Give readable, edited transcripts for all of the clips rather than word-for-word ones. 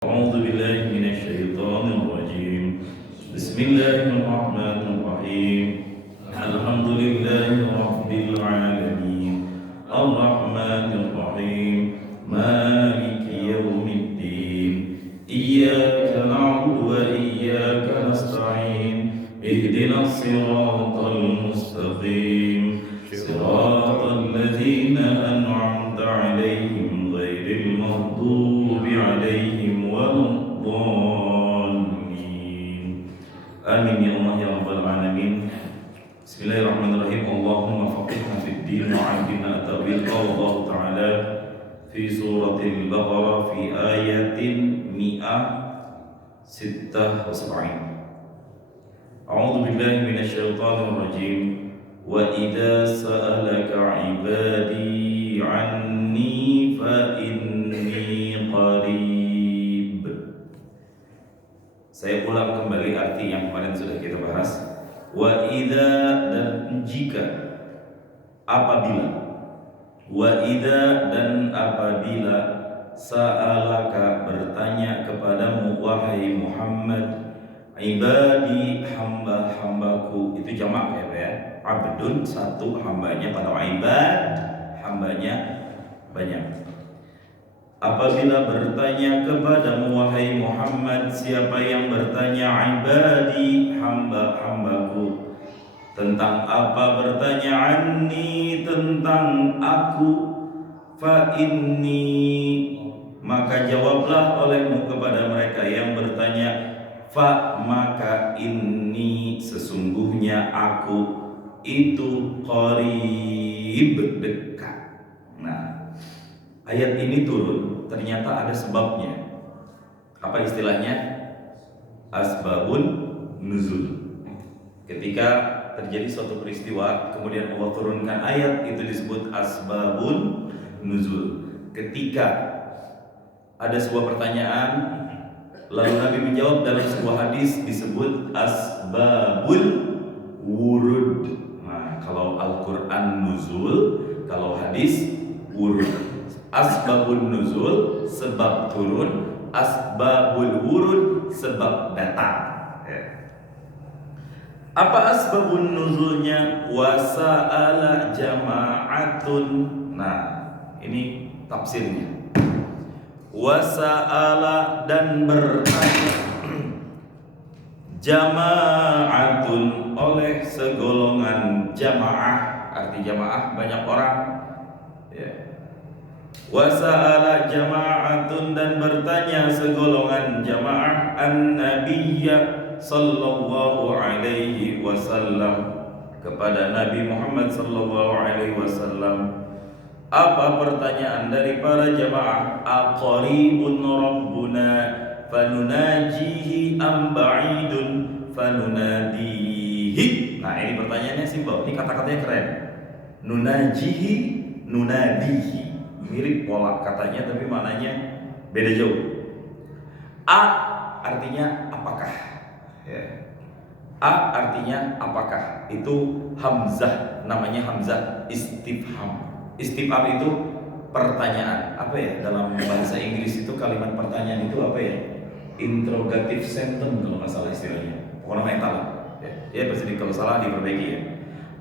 أعوذ بالله من الشيطان الرجيم. بسم الله الرحمن الرحيم. الحمد لله رب العالمين الرحمن الرحيم مالك يوم الدين إياك نعبد وإياك نستعين اهدنا الصراط المستقيم صراط الذين أنعمت عليهم غير المغضوب عليهم ولا الضالين آمين يا الله يا رب العالمين. Bismillahirrahmanirrahim. Allahumma faqihna fid din wa 'allimna ta'wil. Qala Allah Ta'ala fi suratil Baqarah fi ayatin 176. A'udzu billahi minasy syaithanir rajim. Wa idza sa'alaka 'ibadi 'anni fa inni qarib. Saya ulang kembali arti yang kemarin sudah kita bahas. Wa idza, dan jika, apabila, wa idza, dan apabila, sa'alaka, bertanya kepadamu wahai Muhammad, ibadi, hamba-hambaku. Itu jamak ya, abdun satu, hambanya pada ibad, hambanya banyak. Apabila bertanya kepadamu wahai Muhammad, siapa yang bertanya ibadi, hamba-hambaku, tentang apa? Bertanya anni, tentang aku, fa inni, maka jawablah olehmu kepada mereka yang bertanya, fa, maka inni, sesungguhnya aku itu qarib, dekat. Nah, ayat ini turun ternyata ada sebabnya. Apa istilahnya? Asbabun nuzul. Ketika terjadi suatu peristiwa, kemudian Allah turunkan ayat, itu disebut asbabun nuzul. Ketika ada sebuah pertanyaan, lalu Nabi menjawab dalam sebuah hadis, disebut asbabul wurud. Nah, kalau Al-Quran nuzul, kalau hadis wurud. Asbabun nuzul, sebab turun. Asbabul wurud, sebab datang. Apa asbabun nuzulnya? Wasa'ala jama'atun. Nah, ini tafsirnya. Wasa'ala, dan bertanya jama'atun, oleh segolongan jamaah. Arti jamaah banyak orang ya. Wasa'ala jama'atun, dan bertanya segolongan jamaah an-nabiyya sallallahu alaihi wasallam, kepada Nabi Muhammad sallallahu alaihi wasallam. Apa pertanyaan dari para jamaah? Aqaribun rabbuna fanunajihi am ba'idun fanunadihi. Nah, ini pertanyaannya simpel. Ini kata-katanya keren. Nunajihi, nunadihi. Mirip pola katanya, tapi maknanya beda jauh. A artinya apakah ya. A artinya apakah. Itu hamzah, namanya hamzah istifham. Istifham itu pertanyaan. Apa ya, dalam bahasa Inggris itu kalimat pertanyaan itu apa ya? Interrogative sentence kalau nggak salah istilahnya. Pokoknya yang salah ya pasti kalau salah diperbaiki ya.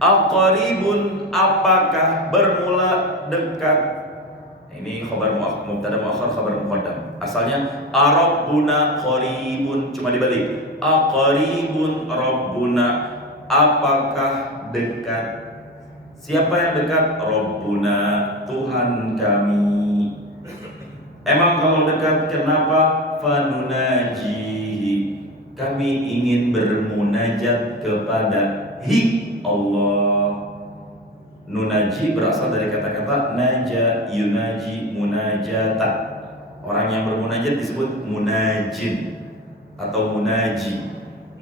Al-qaribun, apakah, bermula dekat. Ini khabar mubtada muakhar, khabar muqaddam. Asalnya arabbuna qaribun, cuma dibalik. Aqaribun rabbuna, apakah dekat. Siapa yang dekat? Rabbuna, Tuhan kami. Emang kalau dekat kenapa? Fanunajihi, kami ingin bermunajat kepada Allah. Nunaji berasal dari kata-kata naja, yunaji, munajatan. Orang yang bermunajat disebut munajin atau munaji.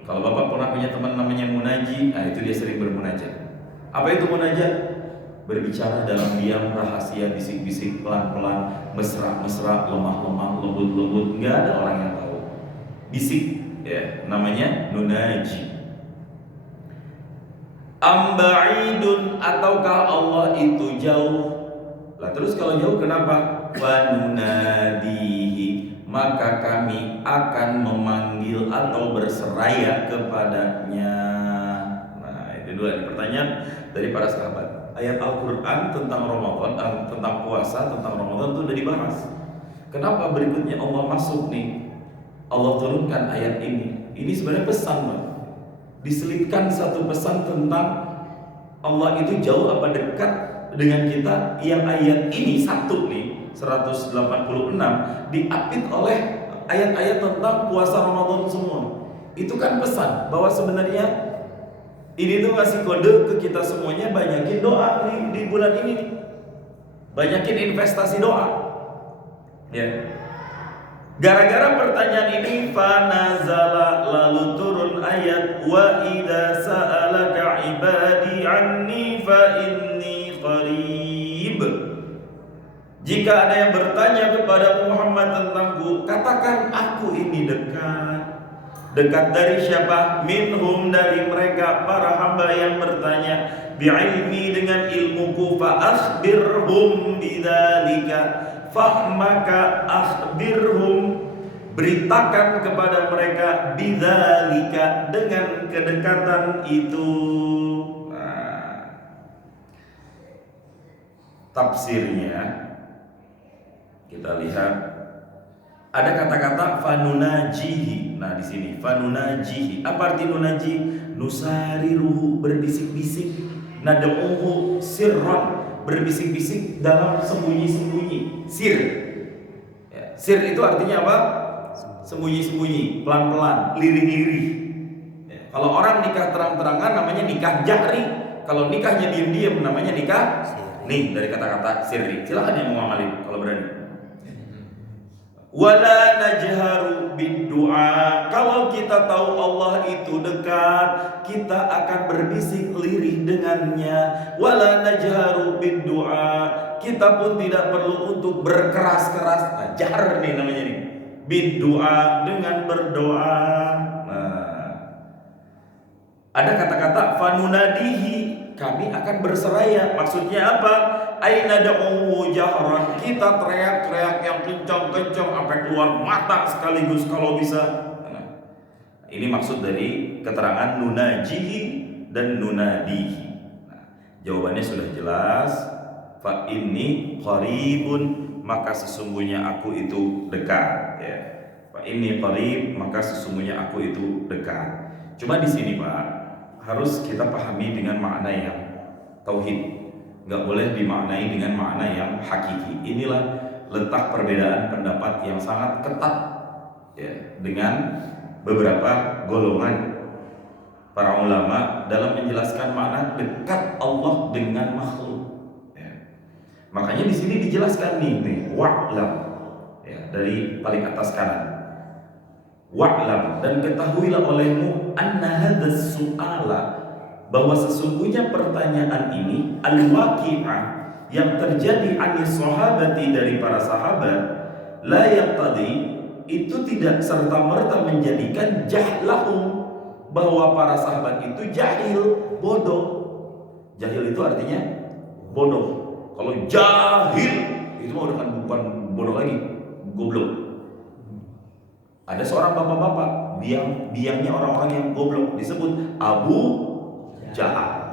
Kalau Bapak pernah punya teman namanya munaji, nah itu dia sering bermunajat. Apa itu munajat? Berbicara dalam diam, rahasia, bisik-bisik, pelan-pelan, mesra-mesra, lemah-lemah, lembut-lembut. Nggak ada orang yang tahu. Bisik, ya, namanya nunaji. Amba'idun, ataukah Allah itu jauh? Lah terus kalau jauh kenapa? Fanunadihi, maka kami akan memanggil atau berseraya kepadanya. Nah, itu dua pertanyaan dari para sahabat. Ayat Al-Quran tentang Ramadan, tentang puasa, tentang Ramadan itu udah dibahas. Kenapa berikutnya Allah masuk nih? Allah turunkan ayat ini. Ini sebenarnya pesan, Pak. Diselipkan satu pesan tentang Allah itu jauh apa dekat dengan kita, yang ayat ini satu nih 186 diapit oleh ayat-ayat tentang puasa Ramadan semua. Itu kan pesan bahwa sebenarnya ini tuh ngasih kode ke kita semuanya, banyakin doa di bulan ini nih. Banyakin investasi doa. Ya. Gara-gara pertanyaan ini fanazala, lalu turun ayat wa idza sa'alaka ibadi anni fa inni qarib. Jika ada yang bertanya kepada Muhammad tentangku, katakan aku ini dekat. Dekat dari siapa? Minhum, dari mereka para hamba yang bertanya, bi'ilmi, dengan ilmuku, fa akhbirhum bidzalika, maka akhbirhum, beritakan kepada mereka, bidzalika, dengan kedekatan itu. Nah, tafsirnya kita lihat ada kata-kata fanunajihi. Nah, di sini fanunajihi. Apa arti nunaji? Nusariruhu, berbisik-bisik. Nad'uhu sirran, berbisik-bisik dalam sembunyi-sembunyi. Sir. Ya, sir itu artinya apa? Sembunyi-sembunyi, pelan-pelan, lirih-lirih. Ya, kalau orang nikah terang-terangan namanya nikah jahri. Kalau nikahnya diam-diam namanya nikah nih, dari kata-kata sirri. Silakan yang mau ngamalin kalau berani. Wala najharu bid-du'a. Kalau kita tahu Allah itu dekat, kita akan berbisik lirih dengannya. Wala najharu bid-du'a. Kita pun tidak perlu untuk berkeras-keras. Nah, jahr nih namanya nih. Bid-du'a, dengan berdoa. Nah, ada kata-kata fanunadihi, kami akan berseraya. Maksudnya apa? Aina da'u jahran, kita teriak-teriak yang kencang-kencang sampai keluar mata sekaligus kalau bisa. Nah, ini maksud dari keterangan nunajihi dan nunadihi. Nah, jawabannya sudah jelas. Fa inni qaribun, maka sesungguhnya aku itu dekat. Ya. Fa inni qarib, maka sesungguhnya aku itu dekat. Cuma di sini, Pak, harus kita pahami dengan makna yang tauhid. Nggak boleh dimaknai dengan makna yang hakiki. Inilah letak perbedaan pendapat yang sangat ketat, ya, dengan beberapa golongan para ulama dalam menjelaskan makna dekat Allah dengan makhluk. Ya. Makanya di sini dijelaskan nih wa'lam, ya, dari paling atas kanan. Wa'lam, dan ketahuilah olehmu anna hadzal su'ala, bahwa sesungguhnya pertanyaan ini al-waqi'ah, yang terjadi anis sahabati, dari para sahabat, la yaqtadi, itu tidak serta-merta menjadikan jahlahum, bahwa para sahabat itu jahil, bodoh. Jahil itu artinya bodoh. Kalau jahil itu bukan bodoh lagi, goblok. Ada seorang bapak-bapak, biangnya orang-orang yang goblok, disebut Abu Jahal.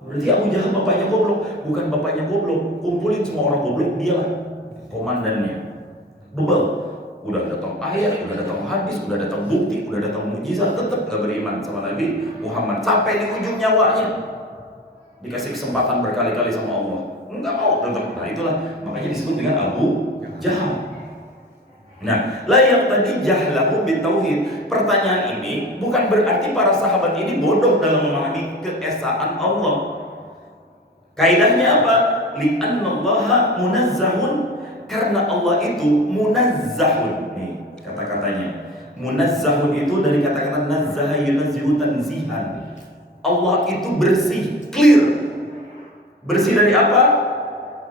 Berarti Abu Jahal bapaknya goblok? Bukan bapaknya goblok, kumpulin semua orang goblok, dialah komandannya. Bebel. Udah datang ayat, udah datang hadis, udah datang bukti, udah datang mujizat, tetap gak beriman sama Nabi Muhammad sampai di ujung nyawanya. Dikasih kesempatan berkali-kali sama Allah, enggak mau, tetap. Nah, itulah makanya disebut dengan Abu Jahal. Nah, layak tadi jahlahu bitauhid. Pertanyaan ini bukan berarti para sahabat ini bodoh dalam memahami keesaan Allah. Kaidahnya apa? Li'annallaha munazzahun, karena Allah itu munazzahun. Nih kata-katanya. Munazzahun itu dari kata-kata nazzaha yunazzihu tanzihan. Allah itu bersih, clear. Bersih dari apa?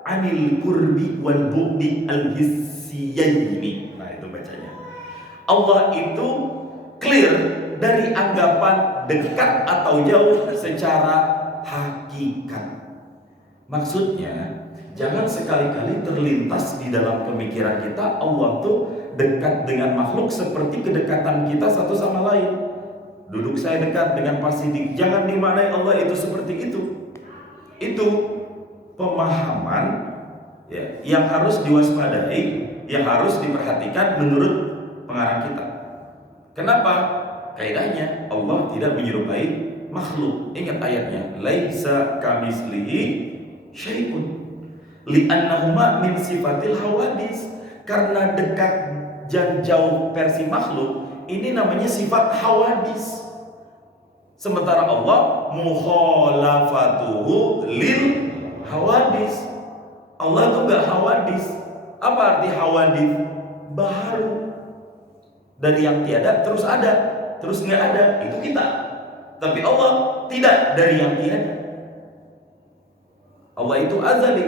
Anil qurbi wal bu'di al-hissiyaini. Allah itu clear dari anggapan dekat atau jauh secara hakikat. Maksudnya, jangan sekali-kali terlintas di dalam pemikiran kita Allah tuh dekat dengan makhluk seperti kedekatan kita satu sama lain. Duduk saya dekat dengan Pak Sidik, jangan dimaknai Allah itu seperti itu. Itu pemahaman ya, yang harus diwaspadai, yang harus diperhatikan menurut pengarang kita. Kenapa? Kaidahnya Allah tidak menyerupai makhluk. Ingat ayatnya, laisa kamislihi syai'un li'annahuma min sifatil hawadis. Karena dekat dan jauh versi makhluk ini namanya sifat hawadis. Sementara Allah mukhalafatuhu lil hawadis. Allah itu enggak hawadis. Apa arti hawadis? Baru. Dari yang tiada terus ada, terus enggak ada, itu kita. Tapi Allah tidak, dari yang tiada. Allah itu azali,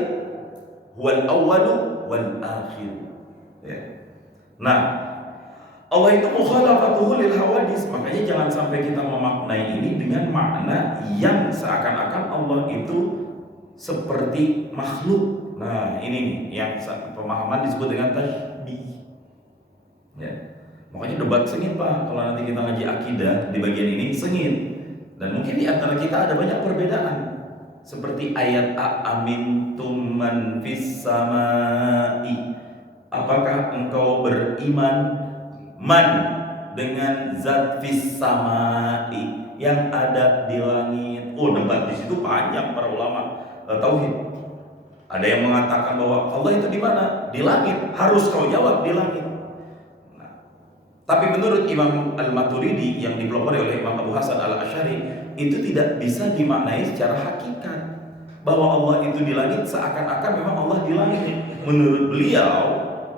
wal awwalu wal akhir. Ya. Nah, Allah itu mukhalafatuhu lil hawadis. Makanya jangan sampai kita memaknai ini dengan makna yang seakan-akan Allah itu seperti makhluk. Nah, ini yang pemahaman disebut dengan tasybih. Ya. Makanya debat sengit Pak, kalau nanti kita ngaji akidah di bagian ini sengit. Dan mungkin di antara kita ada banyak perbedaan. Seperti ayat amintum man fis samai. Apakah engkau beriman man dengan zat fis samai yang ada di langit? Oh, debat di situ panjang para ulama tauhid. Ada yang mengatakan bahwa Allah itu di mana? Di langit. Harus kau jawab di langit. Tapi menurut Imam Al-Maturidi yang dipelopori oleh Imam Abu Hasan Al-Asy'ari, itu tidak bisa dimaknai secara hakikat bahwa Allah itu di langit seakan-akan memang Allah di langit. Menurut beliau,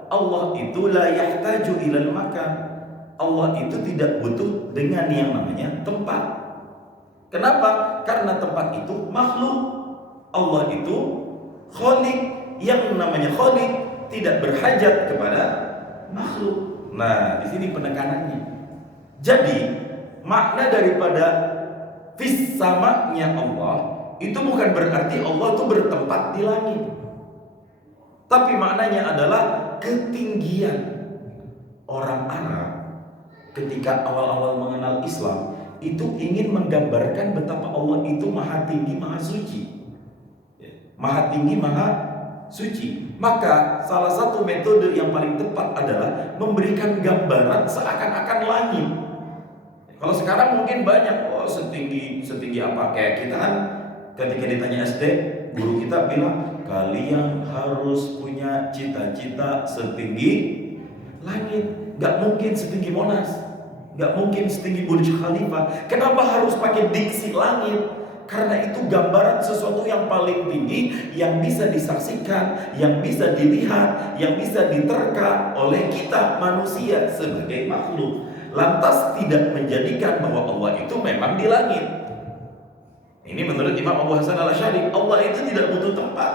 Allah itu la yahtaju ilal makan. Allah itu tidak butuh dengan yang namanya tempat. Kenapa? Karena tempat itu makhluk. Allah itu khaliq. Yang namanya khaliq tidak berhajat kepada makhluk. Nah, di sini penekanannya. Jadi, makna daripada fis samanya Allah itu bukan berarti Allah itu bertempat di langit. Tapi maknanya adalah ketinggian. Orang Arab ketika awal-awal mengenal Islam itu ingin menggambarkan betapa Allah itu maha tinggi, maha suci. Maha tinggi, maha suci. Maka salah satu metode yang paling tepat adalah memberikan gambaran seakan-akan langit. Kalau sekarang mungkin banyak, oh setinggi apa, kayak kita kan ketika ditanya SD, guru kita bilang kalian harus punya cita-cita setinggi langit. Gak mungkin setinggi Monas, gak mungkin setinggi Burj Khalifa. Kenapa harus pakai diksi langit? Karena itu gambaran sesuatu yang paling tinggi, yang bisa disaksikan, yang bisa dilihat, yang bisa diterka oleh kita manusia sebagai makhluk. Lantas tidak menjadikan bahwa Allah itu memang di langit. Ini menurut Imam Abu Hasan Al-Asy'ari, Allah itu tidak butuh tempat.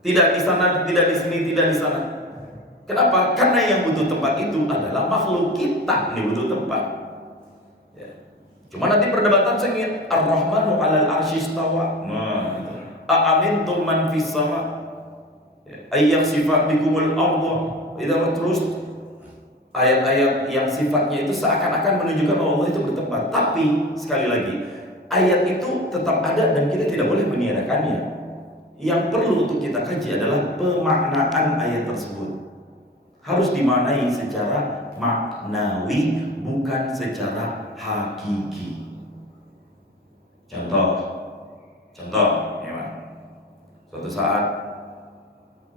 Tidak di sana, tidak di sini, tidak di sana. Kenapa? Karena yang butuh tempat itu adalah makhluk, kita yang butuh tempat. Cuma nanti perdebatan sengit. Ar-Rahmanu 'alal 'arsy istawa. Nah, a'amintum man fis sama ayyakhsifa bikumul ardha. Itu terus ayat-ayat yang sifatnya itu seakan-akan menunjukkan bahwa Allah itu bertempat. Tapi sekali lagi, ayat itu tetap ada dan kita tidak boleh meniadakannya. Yang perlu untuk kita kaji adalah pemaknaan ayat tersebut. Harus dimaknai secara maknawi, bukan secara hakiki. Contoh, ya Pak. Suatu saat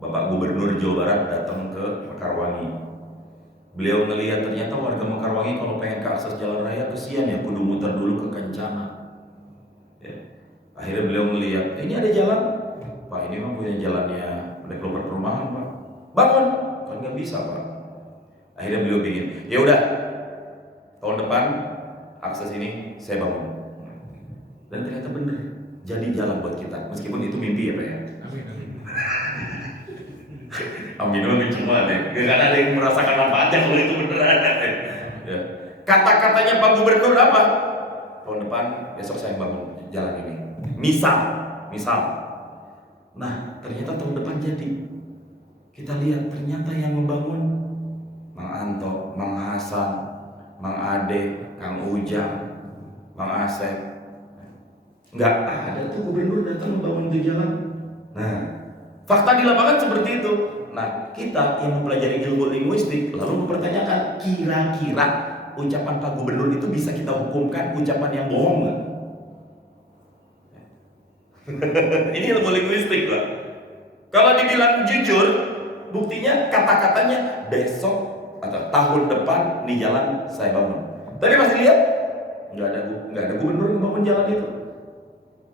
Bapak Gubernur Jawa Barat datang ke Mekarwangi. Beliau melihat ternyata warga Mekarwangi kalau pengen ke akses jalan raya kesian ya, kudu muter dulu ke Kencana. Ya. Akhirnya beliau melihat, ini ada jalan, Pak, ini mah punya jalannya developer perumahan Pak. Bangun, kan nggak bisa Pak. Akhirnya beliau bikin, ya udah, tahun depan akses ini saya bangun. Dan ternyata benar, jadi jalan buat kita. Meskipun itu mimpi ya Pak ya. Amin amin cuma deh. Gak ada yang merasakan manfaatnya kalau itu beneran. Ya. Kata-katanya Pak Gubernur apa? Tahun depan besok saya bangun jalan ini. Misal. Nah ternyata tahun depan jadi. Kita lihat ternyata yang membangun Mang Anto, Mang Hasan, Mang Ade, Kang Ujang, Mang Asep. Nggak ada tuh gubernur datang membangun itu jalan. Nah, fakta di lapangan seperti itu. Nah, kita yang mempelajari ilmu linguistik lalu mempertanyakan, kira-kira ucapan Pak Gubernur itu bisa kita hukumkan ucapan yang bohong nggak? Ini ilmu linguistik, Pak. Kalau dibilang jujur, buktinya kata-katanya besok atau tahun depan di jalan saya bangun. Tapi masih lihat nggak ada gubernur yang bangun jalan itu,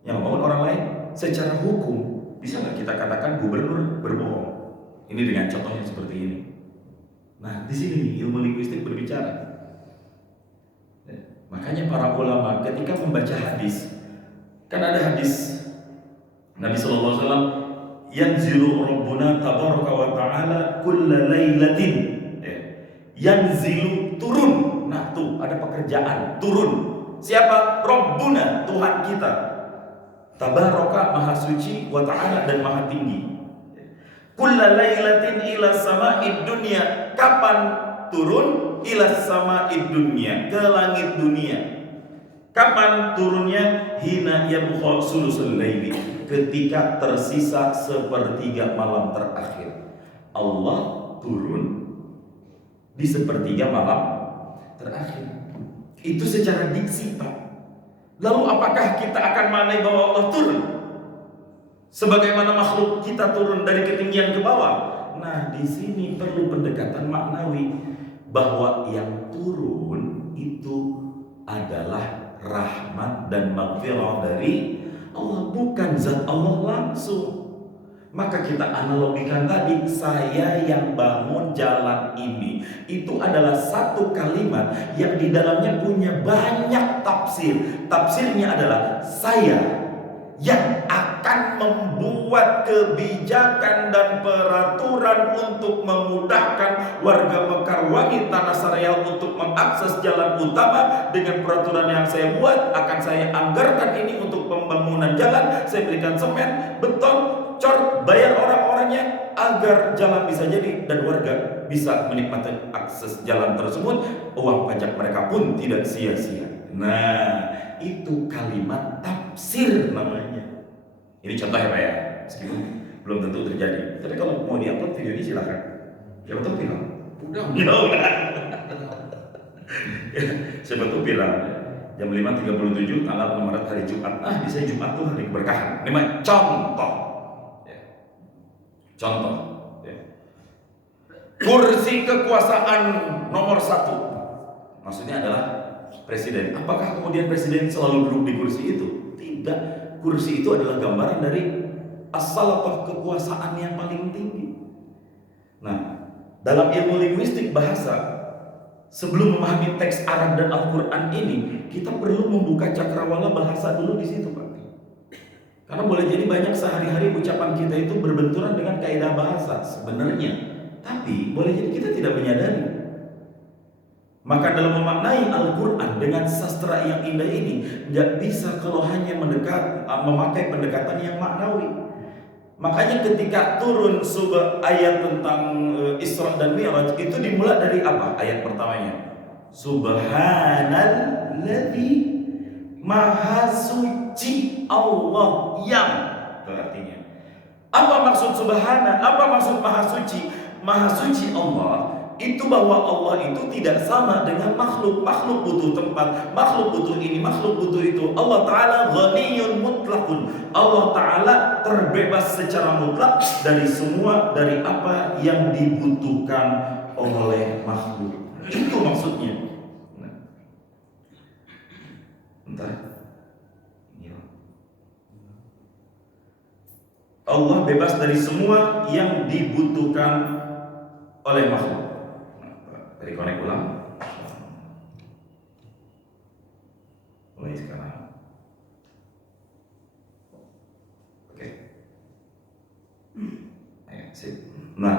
yang bangun orang lain. Secara hukum bisa nggak kita katakan gubernur berbohong? Ini dengan contoh yang seperti ini. Nah, di sini nih, ilmu linguistik berbicara. Makanya para ulama ketika membaca hadis, kan ada hadis Nabi sallallahu alaihi wasallam, yanzilu rabbuna tabaraka wa ta'ala kulla lailatin. Yanzilu, turun. Nah, tuh ada pekerjaan, turun. Siapa? Rabbuna, Tuhan kita. Tabaraka, maha suci, wa ta'ala, dan maha tinggi. Kulla lailatin ila sama'id dunya. Kapan turun? Ila sama'id dunya, ke langit dunia. Kapan turunnya? Hina yabqa sulusul laili, ketika tersisa sepertiga malam terakhir. Allah turun di sepertiga malam terakhir. Itu secara diksi, Pak. Lalu apakah kita akan maknai bahwa Allah turun sebagaimana makhluk kita turun dari ketinggian ke bawah? Nah, di sini perlu pendekatan maknawi bahwa yang turun itu adalah rahmat dan maghfirah dari Allah, bukan zat Allah langsung. Maka kita analogikan tadi, saya yang bangun jalan ini, itu adalah satu kalimat yang di dalamnya punya banyak tafsir. Tafsirnya adalah saya yang akan membuat kebijakan dan peraturan untuk memudahkan warga Mekarwangi Tanah Sareal untuk mengakses jalan utama. Dengan peraturan yang saya buat, akan saya anggarkan ini untuk pembangunan jalan. Saya berikan semen, beton, cor, bayar orang-orangnya agar jalan bisa jadi dan warga bisa menikmati akses jalan tersebut. Uang pajak mereka pun tidak sia-sia. Nah, itu kalimat tafsir namanya. Ini contoh ya, Pak ya, meskipun belum tentu terjadi. Tapi kalau mau diupload video ini silahkan. Siapa tuh bilang? Udah. Siapa tuh bilang? Jam 5.37 tanggal 6 Maret hari Jumat. Bisa Jumat tuh hari keberkahan. Ini mah contoh. Contoh. Kursi kekuasaan nomor 1. Maksudnya adalah presiden. Apakah kemudian presiden selalu duduk di kursi itu? Tidak. Kursi itu adalah gambaran dari as-salatah, kekuasaan yang paling tinggi. Nah, dalam ilmu linguistik bahasa, sebelum memahami teks Arab dan Al-Quran ini, kita perlu membuka cakrawala bahasa dulu di situ, Pak. Karena boleh jadi banyak sehari-hari ucapan kita itu berbenturan dengan kaidah bahasa sebenarnya, tapi boleh jadi kita tidak menyadari. Maka dalam memaknai Al-Quran dengan sastra yang indah ini, nggak bisa kalau hanya memakai pendekatan yang maknawi. Makanya ketika turun ayat tentang Isra dan Mi'raj, itu dimulai dari apa? Ayat pertamanya, Subhanalladzi, maha suci Allah yang, itu artinya. Apa maksud subhana? Apa maksud maha suci? Maha suci Allah itu bahwa Allah itu tidak sama dengan makhluk. Makhluk butuh tempat, makhluk butuh ini, makhluk butuh itu. Allah Ta'ala ghaniyun mutlaqun. Allah Ta'ala terbebas secara mutlak dari semua, dari apa yang dibutuhkan oleh makhluk. Itu maksudnya. Allah bebas dari semua yang dibutuhkan oleh makhluk. Dari konek ulang. Mulai sekarang. Oke. Sip. Nah,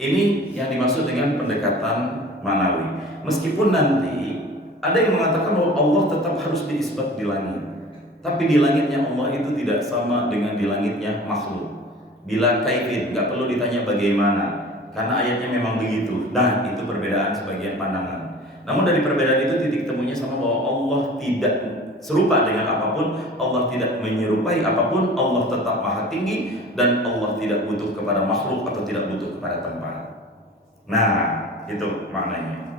ini yang dimaksud dengan pendekatan manawi. Meskipun nanti ada yang mengatakan bahwa Allah tetap harus diisbat di langit. Tapi di langitnya Allah itu tidak sama dengan di langitnya makhluk. Bila kaifin, nggak perlu ditanya bagaimana, karena ayatnya memang begitu. Nah, itu perbedaan sebagian pandangan. Namun dari perbedaan itu titik temunya sama bahwa Allah tidak serupa dengan apapun, Allah tidak menyerupai apapun, Allah tetap maha tinggi, dan Allah tidak butuh kepada makhluk atau tidak butuh kepada tempat. Nah, itu maknanya.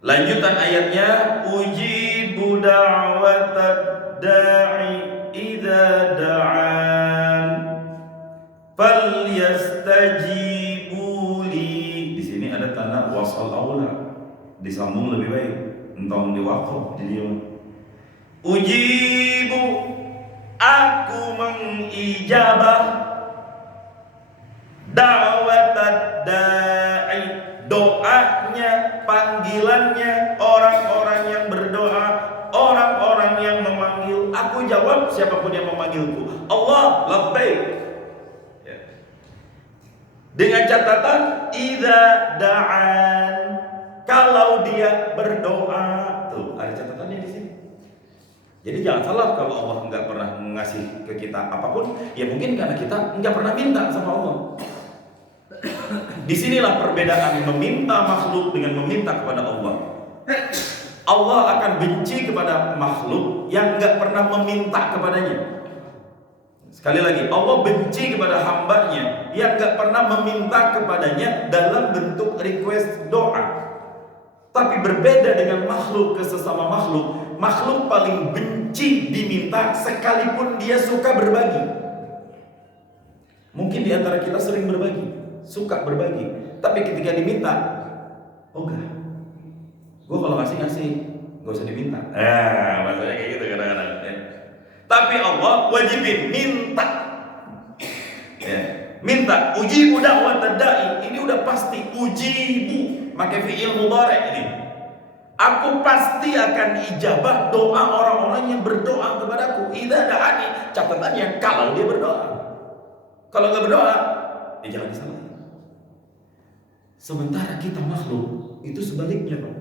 Lanjutan ayatnya, ujibu da'watad da'i idza da'an falyastajibuli. Di sini ada tanda wasal aula, disambung lebih baik, entong diwaqaf jadi ujibu, aku mengijabah, da'watad da'i, doanya, panggilannya orang-orang yang berdoa, orang-orang yang memanggil. Aku jawab siapapun yang memanggilku. Allah labbaik. Ya. Dengan catatan idza da'an, kalau dia berdoa. Tuh, ada catatannya di sini. Jadi jangan salah kalau Allah nggak pernah ngasih ke kita apapun, ya mungkin karena kita nggak pernah minta sama Allah. Disinilah perbedaan meminta makhluk dengan meminta kepada Allah. Allah akan benci kepada makhluk yang nggak pernah meminta kepadanya. Sekali lagi, Allah benci kepada hambanya yang nggak pernah meminta kepadanya dalam bentuk request doa. Tapi berbeda dengan makhluk ke sesama makhluk. Makhluk paling benci diminta sekalipun dia suka berbagi. Mungkin di antara kita sering berbagi, suka berbagi, tapi ketika diminta, oh enggak, gue kalau ngasih gak usah diminta. Maksudnya kayak gitu kadang-kadang ya. Tapi Allah wajibin minta, ya. Minta, ujibu da'watad da'i, ini udah pasti ujibu, pakai fi'il mudhari' ini. Aku pasti akan ijabah doa orang-orang yang berdoa kepadaku. Idza da'ani, catatannya kalau dia berdoa. Kalau nggak berdoa, ya jangan disalahin. Sementara kita makhluk itu sebaliknya, Pak.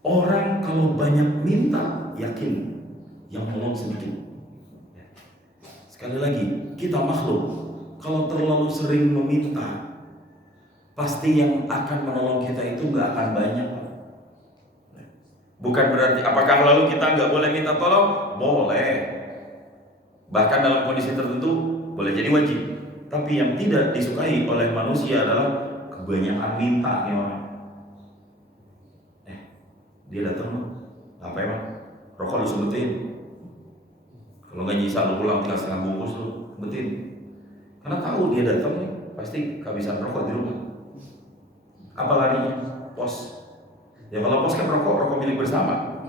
Orang kalau banyak minta, yakin yang nolong sedikit. Sekali lagi, kita makhluk kalau terlalu sering meminta, pasti yang akan menolong kita itu nggak akan banyak. Bukan berarti apakah lalu kita nggak boleh minta tolong? Boleh. Bahkan dalam kondisi tertentu boleh jadi wajib. Tapi yang tidak disukai oleh manusia adalah kebanyakan minta nih orang. Dia datang, apa emang? Rokok lu sebutin. Kalau nggak nyisa lu pulang tinggal setengah bungkus lu sebutin. Karena tahu dia datang nih, pasti kehabisan rokok di rumah. Apa larinya? Pos. Ya kalau pos kan rokok milik bersama.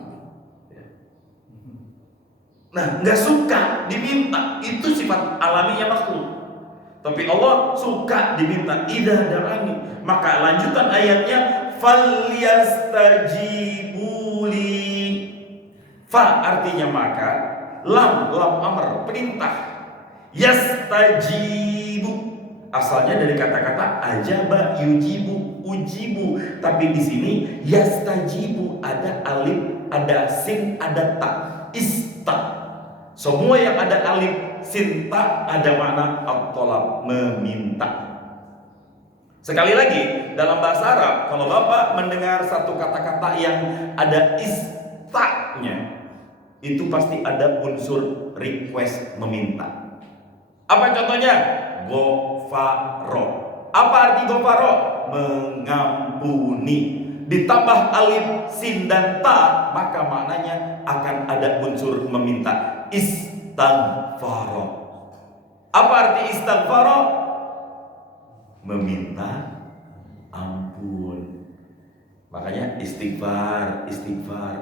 Nah, nggak suka diminta, itu sifat alaminya makhluk. Tapi Allah suka diminta. Idza da'ani, maka lanjutan ayatnya falyastajibuli. Fa artinya maka, lam amr perintah. Yastajibu asalnya dari kata-kata ajaba yujibu ujibu, tapi di sini yastajibu ada alif, ada sin, ada ta, ista. Semua yang ada alif, sin, ta ada makna at-talab, meminta. Sekali lagi, dalam bahasa Arab, kalau Bapak mendengar satu kata-kata yang ada ista-nya, itu pasti ada unsur request, meminta. Apa contohnya? Gofaro. Apa arti gofaro? Mengampuni. Ditambah alif, sin, dan ta, maka maknanya akan ada unsur meminta. Istighfaro. Apa arti istighfaro? Meminta ampun. Makanya istighfar.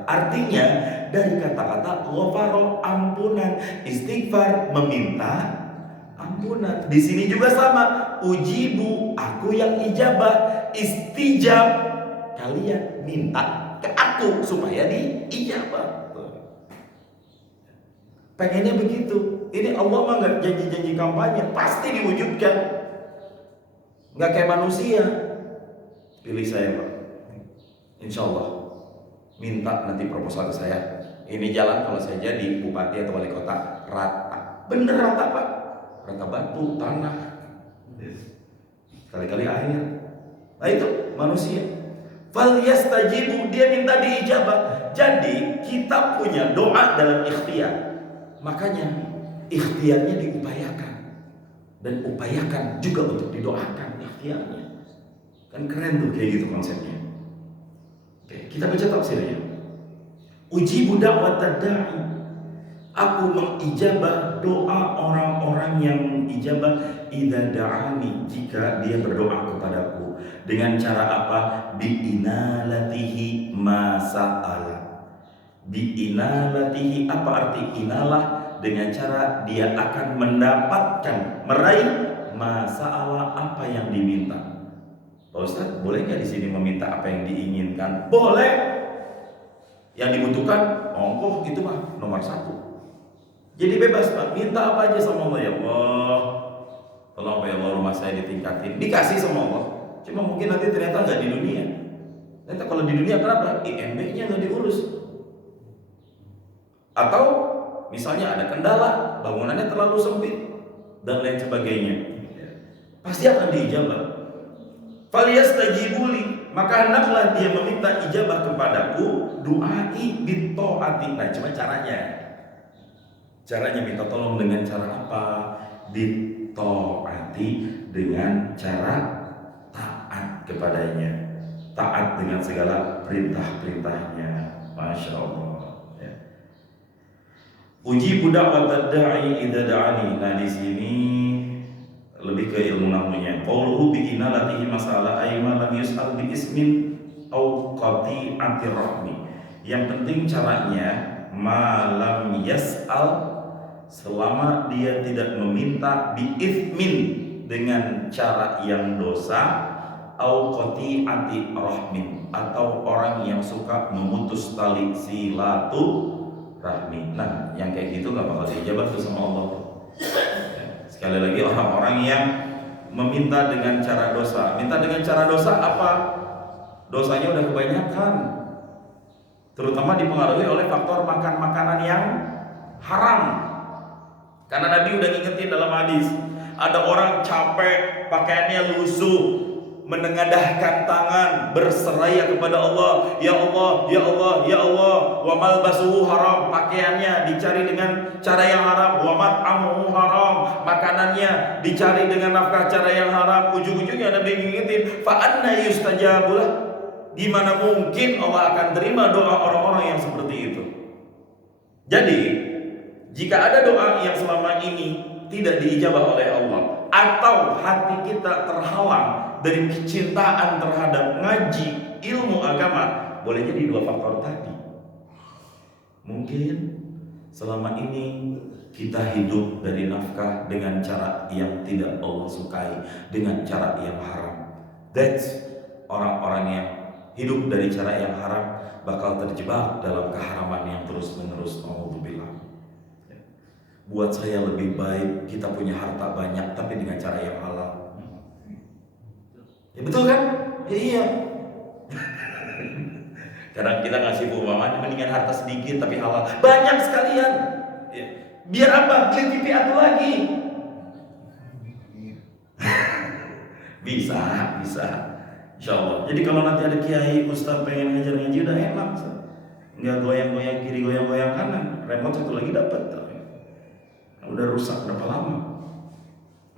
Artinya dari kata-kata ghafaro, ampunan, istighfar, meminta ampunan. Di sini juga sama. Ujibu, aku yang ijabah. Istijab, kalian minta ke aku supaya diijabah. Pengennya begitu. Ini Allah mah nggak janji-janji kampanye, pasti diwujudkan. Nggak kayak manusia. Pilih saya, Pak. Insya Allah. Minta nanti proposal ke saya. Ini jalan kalau saya jadi bupati atau wali kota, rata. Bener rata, Pak. kata batu, tanah, kali-kali air. Nah itu manusia. Fal yastajibu, dia minta diijabah. Jadi kita punya doa dalam ikhtiar. Makanya ikhtiarnya diupayakan dan upayakan juga untuk didoakan ikhtiarnya. Kan keren tuh kayak gitu konsepnya. Oke, kita baca tafsirnya. Ujibu da'watad da'i, aku mengijabah doa orang-orang yang ijabah idza da'ani, jika dia berdoa kepadaku. Dengan cara apa? Bi'inalatihi ma sa'ala. Bi'inalatihi, apa arti inalah? Dengan cara dia akan mendapatkan, meraih masalah apa yang diminta. Pak Ustaz, boleh nggak di sini meminta apa yang diinginkan? Boleh. Yang dibutuhkan ongkoh itu mah nomor 1. Jadi bebas Pak, minta apa aja sama Allah. Ya Allah, tolong ya Allah rumah saya ditingkatin, dikasih sama Allah. Cuma mungkin nanti ternyata nggak di dunia. Ternyata kalau di dunia kenapa? IMB-nya nggak diurus. Atau misalnya ada kendala, bangunannya terlalu sempit dan lain sebagainya, pasti akan diijabah. Falyastajibuli, maka hendaklah dia meminta ijabah kepadaku. Du'ai bitaati. Nah, cuma caranya minta tolong dengan cara apa? Bitaati, dengan cara taat kepadanya, taat dengan segala perintah-perintahnya. Masya Allah. Ujibu da'watad da'i idza da'ani. Nah, di sini lebih ke ilmu nahwunya. Qauluhu bi inalatihi masalah ayma lam yus'al bi ismin au qati'atir rahmi. Yang penting caranya malam yas'al, selama dia tidak meminta bi ismin, dengan cara yang dosa, au qati'ati rahmin, atau orang yang suka memutus tali silaturahmi. Nah, yang kayak gitu gak bakal diijabah tuh sama Allah. Sekali lagi, orang-orang yang meminta dengan cara dosa. Minta dengan cara dosa apa? Dosanya udah kebanyakan, terutama dipengaruhi oleh faktor makan makanan yang haram. Karena Nabi udah ngingetin dalam hadis, ada orang capek, pakaiannya lusuh, menengadahkan tangan, berseraya kepada Allah, ya Allah, ya Allah, ya Allah. Wa malbasuhu haram, pakaiannya dicari dengan cara yang haram. Wa mat'amuhu haram, makanannya dicari dengan nafkah cara yang haram. Ujung-ujungnya Nabi ngingetin, fa anna yustajabulah, di mana mungkin Allah akan terima doa orang-orang yang seperti itu. Jadi, jika ada doa yang selama ini tidak diijabah oleh Allah, atau hati kita terhalang dari kecintaan terhadap ngaji ilmu agama, boleh jadi 2 faktor tadi. Mungkin selama ini kita hidup dari nafkah dengan cara yang tidak Allah sukai, dengan cara yang haram. That's orang-orang yang hidup dari cara yang haram bakal terjebak dalam keharaman yang terus-menerus. Alhamdulillah. Buat saya lebih baik kita punya harta banyak tapi dengan cara yang halal. Ya betul kan? Ya iya. Kadang kita ngasih perumpamaan, mendingan harta sedikit tapi halal banyak sekalian. Ya. Biar apa? Beli TV atau lagi? Bisa. Insya Allah. Jadi kalau nanti ada kiai ustaz pengen ngajar ngaji udah enak, nggak goyang-goyang kiri, goyang-goyang kanan, remote satu lagi dapat. Udah rusak berapa lama?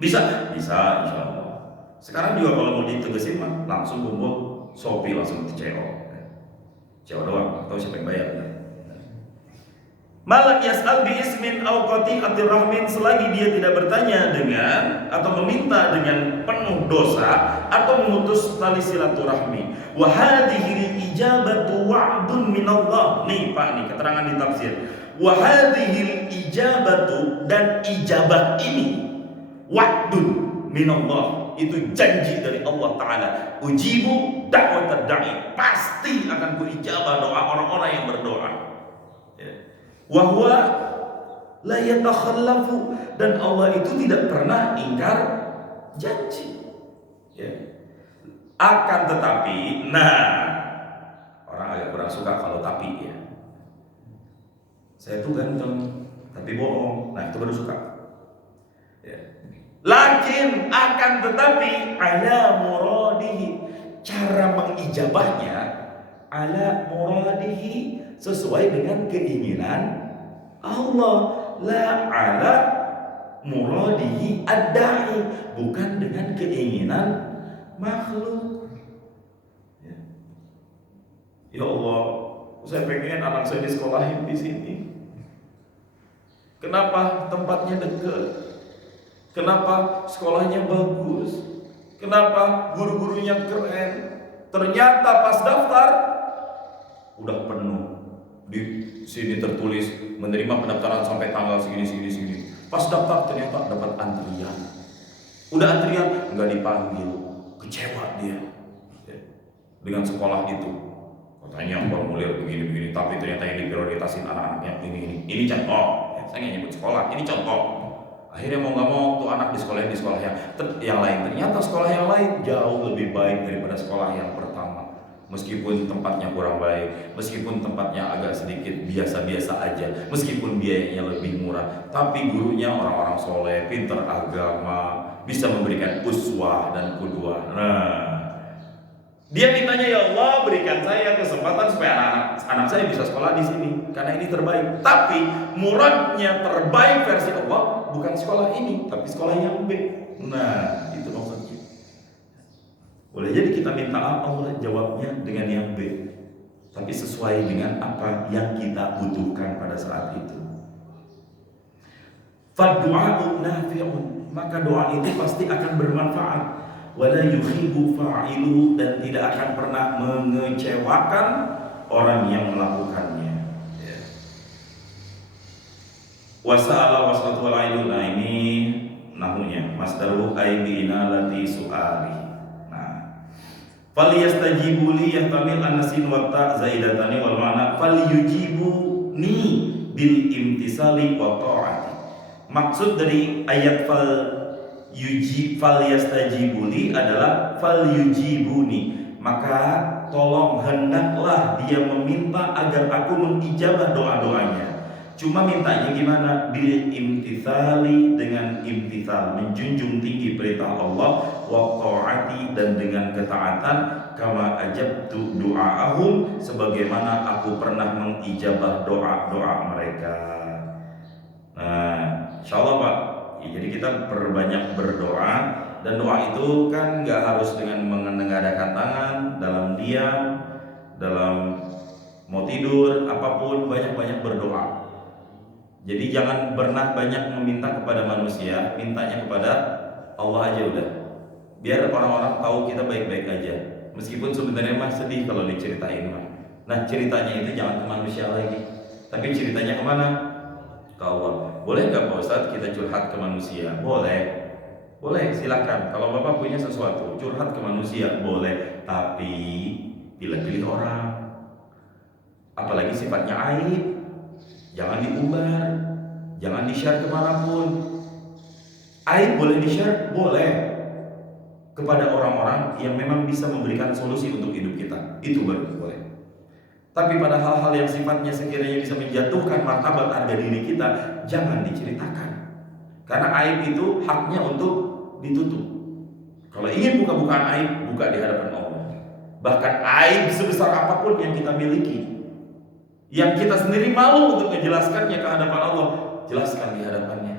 Bisa insya Allah. Sekarang juga kalau mau ditegesin mah langsung kumpul Shopee, langsung CEO doang, atau siapa yang bayar? Malam yas'al bi ismin au qati'atir rahmin, selagi dia tidak bertanya dengan atau meminta dengan penuh dosa atau memutus tali silaturahmi. Wa hadhihi ijabatu wa'dun minallah. Nih Pak, nih keterangan di tafsir. Wa hadhihi ijabatu, dan ijabah ini wa'dun minallah, itu janji dari Allah Ta'ala. Ujibu da'watad da'i, pasti akan kuijabah doa orang-orang yang berdoa. Wa huwa la yatakhallafu, dan Allah itu tidak pernah ingkar janji. Akan tetapi, nah, orang agak kurang suka kalau tapi ya. Saya tuh ganteng tapi bohong. Nah, itu baru suka. Lakin akan tetapi ala muradihi, cara mengijabahnya ala muradihi, sesuai dengan keinginan Allah, la ala muradihi ad-da'i, bukan dengan keinginan makhluk. Ya Allah, saya pengen anak saya disekolahin di sini. Kenapa tempatnya dekat? Kenapa sekolahnya bagus? Kenapa guru-gurunya keren? Ternyata pas daftar udah penuh. Di sini tertulis menerima pendaftaran sampai tanggal segini. Pas daftar ternyata dapat antrian. Udah antrian nggak dipanggil, kecewa dia dengan sekolah itu. Katanya formulir begini, tapi ternyata yang diprioritasin anak-anaknya ini. Ini contoh. Saya nggak nyebut sekolah, ini contoh. Akhirnya mau nggak mau tuh anak di sekolah yang lain. Ternyata sekolah yang lain jauh lebih baik daripada sekolah yang pertama. Meskipun tempatnya kurang baik, meskipun tempatnya agak sedikit biasa-biasa aja, meskipun biayanya lebih murah, tapi gurunya orang-orang soleh, pintar agama, bisa memberikan uswah dan qudwah. Nah, dia mintanya, ya Allah berikan saya kesempatan supaya anak saya bisa sekolah di sini karena ini terbaik. Tapi muradnya terbaik versi Allah bukan sekolah ini, tapi sekolah yang B. Nah, itu maksudnya. Boleh jadi kita minta Allah jawabnya dengan yang B, tapi sesuai dengan apa yang kita butuhkan pada saat itu. Fad-du'a'u nafi'un, maka doa itu pasti akan bermanfaat. Wala yukhibu fa'iluhu, dan tidak akan pernah mengecewakan orang yang melakukannya. Wasa'ala was'atu wal'ilu, nah ini nahunya masdaru aibina lati su'ali. Nah, faliyastajibuli yahtamil an-nasin wa ta' zaidatani wal ma'na falyujibuni bil imtisali wa ta'ati. Maksud dari ayat fal yastajibuli adalah fal yujibuni, maka tolong hendaklah dia meminta agar aku mengijabah doa-doanya. Cuma mintanya gimana? Bil imtithali, dengan imtithal, menjunjung tinggi perintah Allah, wa ta'ati, dan dengan ketaatan, kama ajabtu du'aahum, sebagaimana aku pernah mengijabah doa-doa mereka. Nah, insyaallah Pak, ya, jadi kita perbanyak berdoa, dan doa itu kan nggak harus dengan menengadahkan tangan, dalam diam, dalam mau tidur, apapun, banyak-banyak berdoa. Jadi jangan pernah banyak meminta kepada manusia, mintanya kepada Allah aja udah. Biar orang-orang tahu kita baik-baik aja. Meskipun sebenarnya mah sedih kalau diceritain mah. Nah, ceritanya itu jangan ke manusia lagi, tapi ceritanya kemana? Ke Allah. Boleh nggak Pak Ustadz kita curhat ke manusia? Boleh. Boleh, silakan. Kalau Bapak punya sesuatu, curhat ke manusia, boleh. Tapi pilih-pilih orang. Apalagi sifatnya aib, jangan diumbar, jangan di-share kemanapun. Aib boleh di-share? Boleh. Kepada orang-orang yang memang bisa memberikan solusi untuk hidup kita. Itu baru boleh. Tapi pada hal-hal yang sifatnya sekiranya bisa menjatuhkan martabat harga diri kita, jangan diceritakan. Karena aib itu haknya untuk ditutup. Kalau ingin buka-bukaan aib, buka di hadapan Allah. Bahkan aib sebesar apapun yang kita miliki, yang kita sendiri malu untuk menjelaskannya ke hadapan Allah, jelaskan di hadapannya.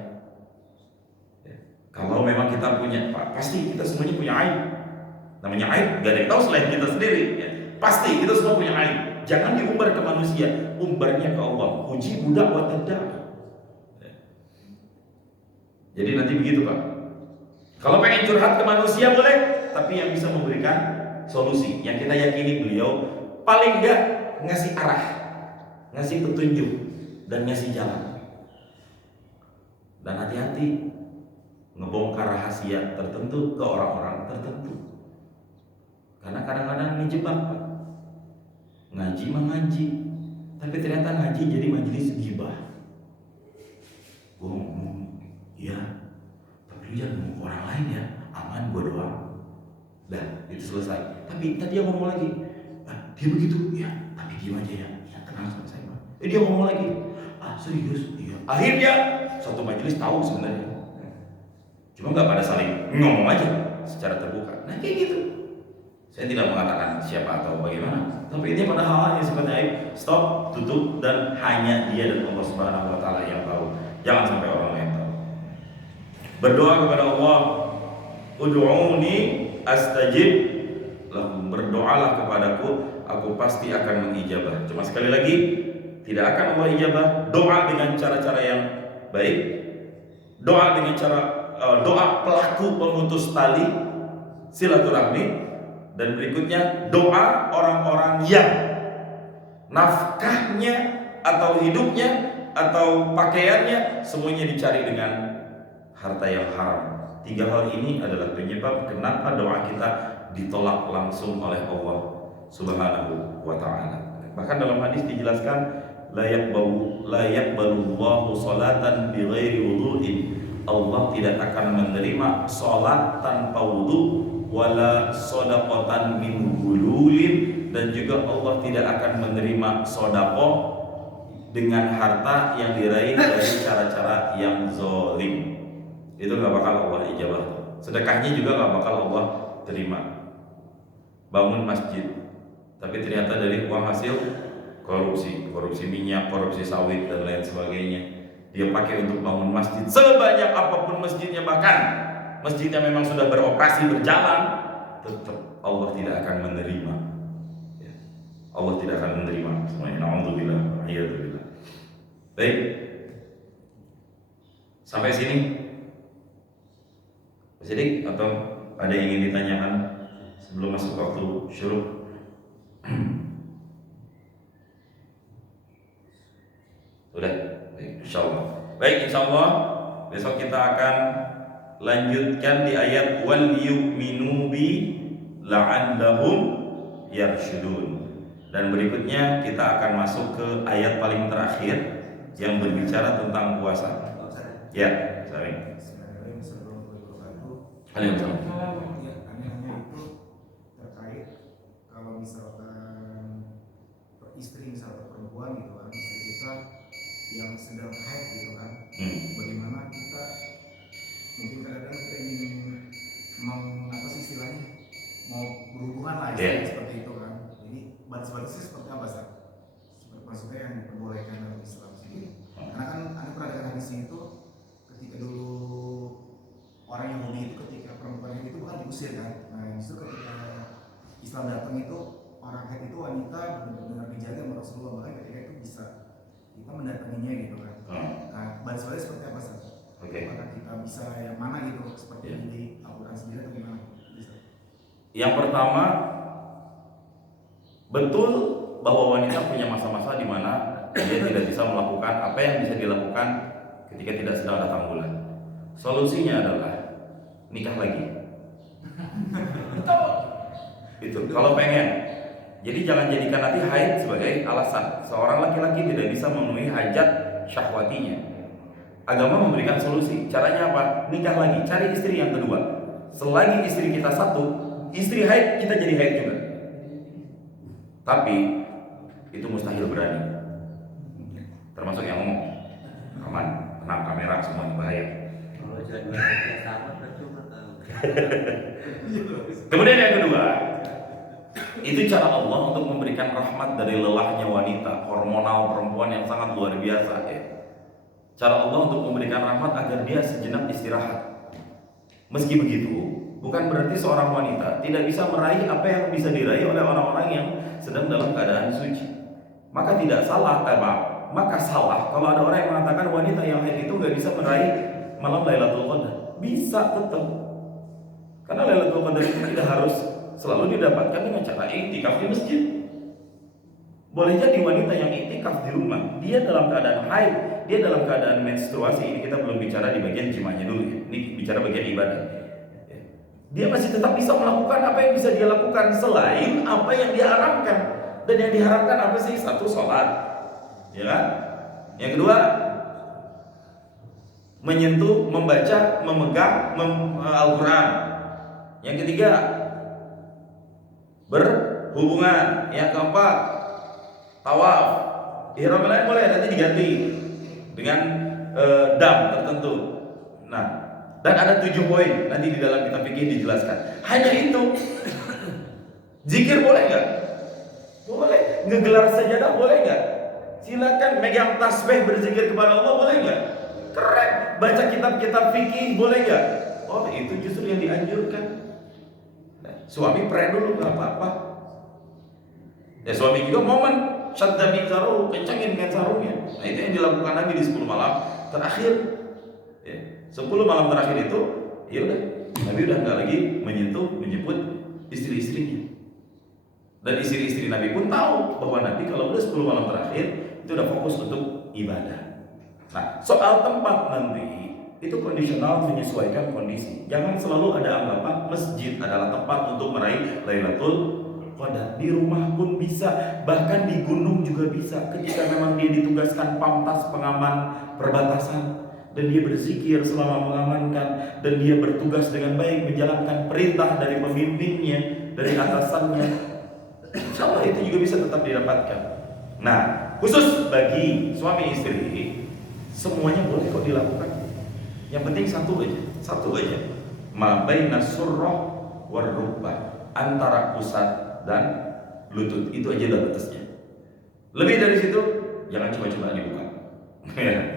Kalau memang kita punya, pasti kita semuanya punya aib. Namanya aib, gak ada yang tahu selain kita sendiri. Pasti kita semua punya aib. Jangan diumbar ke manusia, umbarnya ke Allah. Uji budak wa tadda'i. Jadi nanti begitu Pak. Kalau pengen curhat ke manusia boleh, tapi yang bisa memberikan solusi, yang kita yakini beliau paling enggak ngasih arah, ngasih petunjuk, dan ngasih jalan. Dan hati-hati ngebongkar rahasia tertentu ke orang-orang tertentu. Karena kadang-kadang ngejebak Pak. Ngaji mah ngaji, tapi ternyata ngaji jadi majelis ghibah. Gue ngomong, iya, tapi lu jangan ngomong ke orang lain ya, aman gue doang. Dah, itu selesai. Tapi tadi dia ngomong lagi, dia begitu, ya, tapi diam aja ya, tenang sama saya. Dia ngomong lagi, serius, iya. Akhirnya satu majelis tahu sebenarnya. Cuma nggak pada saling ngomong aja secara terbuka. Nah kayak gitu. Saya tidak mengatakan siapa atau bagaimana, tapi ini pada hal yang sifatnya aib, stop, tutup, dan hanya dia dan Allah Subhanahu Wa Taala yang tahu. Jangan sampai orang lain tahu. Berdoa kepada Allah, ud'uni astajib lakum, berdoalah kepadaku, aku pasti akan mengijabah. Cuma sekali lagi, tidak akan Allah ijabah doa dengan cara-cara yang baik, doa dengan cara doa pelaku pemutus tali silaturahmi, dan berikutnya doa orang-orang yang nafkahnya atau hidupnya atau pakaiannya semuanya dicari dengan harta yang haram. 3 hal ini adalah penyebab kenapa doa kita ditolak langsung oleh Allah Subhanahu wa Ta'ala. Bahkan dalam hadis dijelaskan, la yaqbalullahu salatan bighairi wudu'in. Allah tidak akan menerima salat tanpa wudu, wala shadaqatan min hululin, dan juga Allah tidak akan menerima sedekah dengan harta yang diraih dari cara-cara yang zalim. Itu nggak bakal Allah ijabah. Sedekahnya juga nggak bakal Allah terima. Bangun masjid, tapi ternyata dari uang hasil korupsi minyak, korupsi sawit dan lain sebagainya. Dia pakai untuk bangun masjid sebanyak apapun masjidnya, bahkan masjidnya memang sudah beroperasi berjalan, tetap Allah tidak akan menerima. Allah tidak akan menerima semuanya. Alhamdulillah. Alhamdulillah. Baik, sampai sini Pak Sidik, atau ada yang ingin ditanyakan sebelum masuk waktu syuruk? Sudah? Baik, insyaallah. Baik, insyaallah besok kita akan lanjutkan di ayat wal yu'minu bi la'allahum yarsyudun. Dan berikutnya kita akan masuk ke ayat paling terakhir yang berbicara tentang puasa. Ya, sorry. Waalaikumsalam. Ya, anehnya itu terkait kalau misalkan istri misalkan perempuan gitu kan, istri kita yang sedang haid gitu kan, bagaimana kita mungkin kadang-kadang kita ingin apa sih istilahnya, mau berhubungan lah seperti itu kan. Jadi batas-batasnya seperti apa sih? Seperti maksudnya yang diperbolehkan dalam Islam sendiri. Karena kan ada pernah dengar hadisnya itu ketika dulu orang Yahudi itu ketika perempuan itu bukan diusir kan. Nah justru ketika Islam datang itu orang haid itu wanita benar-benar dijaga sama Rasulullah, bahkan ketika itu bisa kita mendatanginya gitu kan. Nah batas-batasnya seperti apa sih? Apakah kita bisa yang mana gitu seperti di Al-Quran sendiri atau gimana? Bisa. Yang pertama, betul bahwa wanita punya masa-masa di mana dia tidak bisa melakukan apa yang bisa dilakukan ketika tidak sedang datang bulan. Solusinya adalah nikah lagi. Itu kalau pengen. Jadi jangan jadikan nanti haid sebagai alasan seorang laki-laki tidak bisa memenuhi hajat syahwatinya. Agama memberikan solusi. Caranya apa? Nikah lagi, cari istri yang kedua. Selagi istri kita satu, istri haid, kita jadi haid juga. Tapi itu mustahil berani. Termasuk yang ngomong, aman, tenang, kamera semuanya bahaya. Kemudian yang kedua, itu cara Allah untuk memberikan rahmat dari lelahnya wanita, hormonal perempuan yang sangat luar biasa ya. Cara Allah untuk memberikan rahmat agar dia sejenak istirahat. Meski begitu, bukan berarti seorang wanita tidak bisa meraih apa yang bisa diraih oleh orang-orang yang sedang dalam keadaan suci. Maka tidak salah, maka salah kalau ada orang yang mengatakan wanita yang haid itu nggak bisa meraih malam Lailatul Qadar. Bisa tetap, karena Lailatul Qadar itu tidak harus selalu didapatkan dengan cara iktikaf di masjid. Boleh jadi wanita yang iktikaf di rumah, dia dalam keadaan haid, dia dalam keadaan menstruasi. Ini kita belum bicara di bagian jimanya dulu ya. Ini bicara bagian ibadah. Dia masih tetap bisa melakukan apa yang bisa dia lakukan selain apa yang diharamkan. Dan yang diharamkan apa sih? Satu, sholat, ya kan? Yang kedua, menyentuh, membaca, memegang Al-Quran. Yang ketiga, berhubungan. Yang keempat, tawaf. Ihram lain boleh nanti diganti dengan dam tertentu. Nah, Dan ada 7 poin nanti di dalam kitab fikih dijelaskan. Hanya itu. Zikir boleh nggak? Boleh. Ngegelar sajadah boleh nggak? Silakan. Megang tasbih berzikir kepada Allah boleh nggak? Keren. Baca kitab-kitab fikih boleh nggak? Oh, itu justru yang dianjurkan. Suami pray dulu nggak apa-apa. Ya suami juga momen syadda bizaru, kencangin dengan sarungnya. Nah itu yang dilakukan Nabi di 10 malam terakhir. Ya, 10 malam terakhir itu, ya udah Nabi udah nggak lagi menjemput istri-istrinya. Dan istri-istri Nabi pun tahu bahwa Nabi kalau udah 10 malam terakhir itu udah fokus untuk ibadah. Nah soal tempat nanti itu kondisional, menyesuaikan kondisi. Jangan selalu ada anggapan masjid adalah tempat untuk meraih Lailatul Qadar. Di rumah pun bisa, bahkan di gunung juga bisa. Ketika memang dia ditugaskan pamtas pengaman perbatasan dan dia berzikir selama mengamankan dan dia bertugas dengan baik menjalankan perintah dari pemimpinnya, dari atasannya, insya Allah itu juga bisa tetap didapatkan. Nah, khusus bagi suami istri semuanya boleh kok dilakukan. Yang penting satu aja. Ma baina surrah war rukbah, antara pusat dan lutut, itu aja udah batasnya. Lebih dari situ jangan coba-coba dibuka.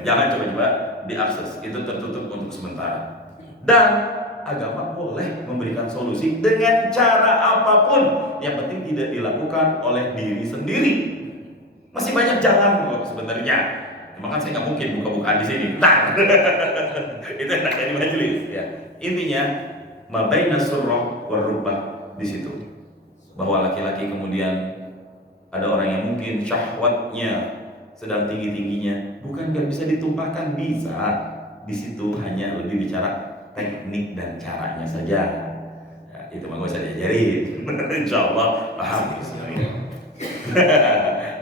Jangan coba-coba diakses, itu tertutup untuk sementara. Dan agama boleh memberikan solusi dengan cara apapun, yang penting tidak dilakukan oleh diri sendiri. Masih banyak jalan kok sebenarnya. Cuma kan saya nggak mungkin buka-bukaan di sini. Nah, itu enaknya di majelis. Ya. Intinya, mabaina surrah warubah di situ. Bahwa laki-laki kemudian ada orang yang mungkin syahwatnya sedang tinggi-tingginya, bukan nggak bisa ditumpahkan, bisa. Di situ hanya lebih bicara teknik dan caranya saja. Ya, itu mah gak usah diajarin. Insya Allah paham.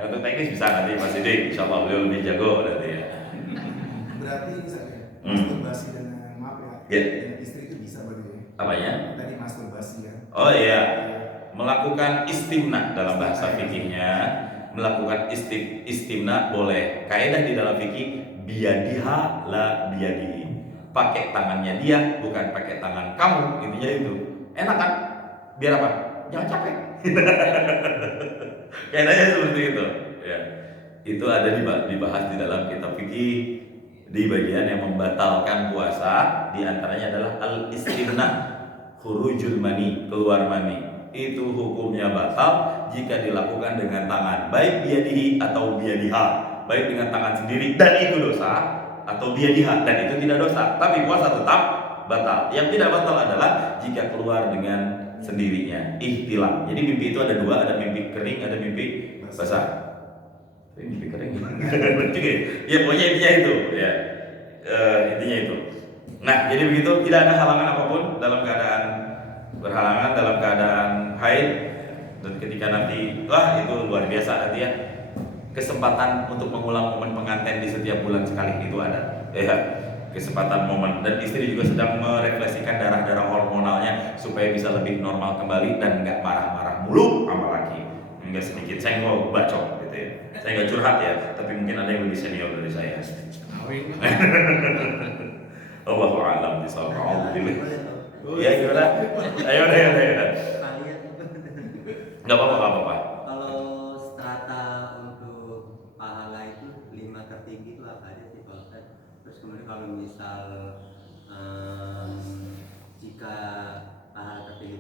Untuk teknis bisa nanti Mas Sidik, insya Allah beliau lebih jago nanti ya. Berarti ini saja masturbasi dengan maaf ya, dengan istri itu bisa berarti ya? Apanya? Tadi masturbasi ya. Oh iya, melakukan istimna dalam bahasa fikihnya, melakukan istimna boleh. Kaidah di dalam fikih biyadiha la biyadihi. Pakai tangannya dia, bukan pakai tangan kamu. Intinya itu. Enak kan? Biar apa? Jangan capek. Kaidahnya seperti itu. Ya. Itu ada dibahas di dalam kitab fikih di bagian yang membatalkan puasa. Di antaranya adalah al-istimna, khurujul mani, keluar mani. Itu hukumnya batal jika dilakukan dengan tangan, baik biyadihi atau biyadiha, baik dengan tangan sendiri dan itu dosa, atau biyadiha dan itu tidak dosa, tapi puasa tetap batal. Yang tidak batal adalah jika keluar dengan sendirinya, ihtilam. Jadi mimpi itu ada dua, ada mimpi kering, ada mimpi basah. Mimpi kering, ya pokoknya intinya itu, ya intinya itu. Nah, jadi begitu, tidak ada halangan apapun dalam keadaan berhalangan, dalam keadaan haid, dan ketika nanti, wah itu luar biasa nanti ya, kesempatan untuk mengulang momen pengantin di setiap bulan sekali itu ada, ya. Kesempatan momen, dan istri juga sedang merefleksikan darah-darah hormonalnya supaya bisa lebih normal kembali dan nggak marah-marah mulu sama laki, nggak sedikit senggol bacok gitu ya. Saya nggak curhat ya, tapi mungkin ada yang lebih senior dari saya. Allahu a'lam bishawab. Ya gimana? Ayo. Nggak apa-apa. Kalau strata untuk pahala itu 5 tertinggi itu apa aja sih Pak Ustaz? Terus kemudian kalau misal jika pahala tertinggi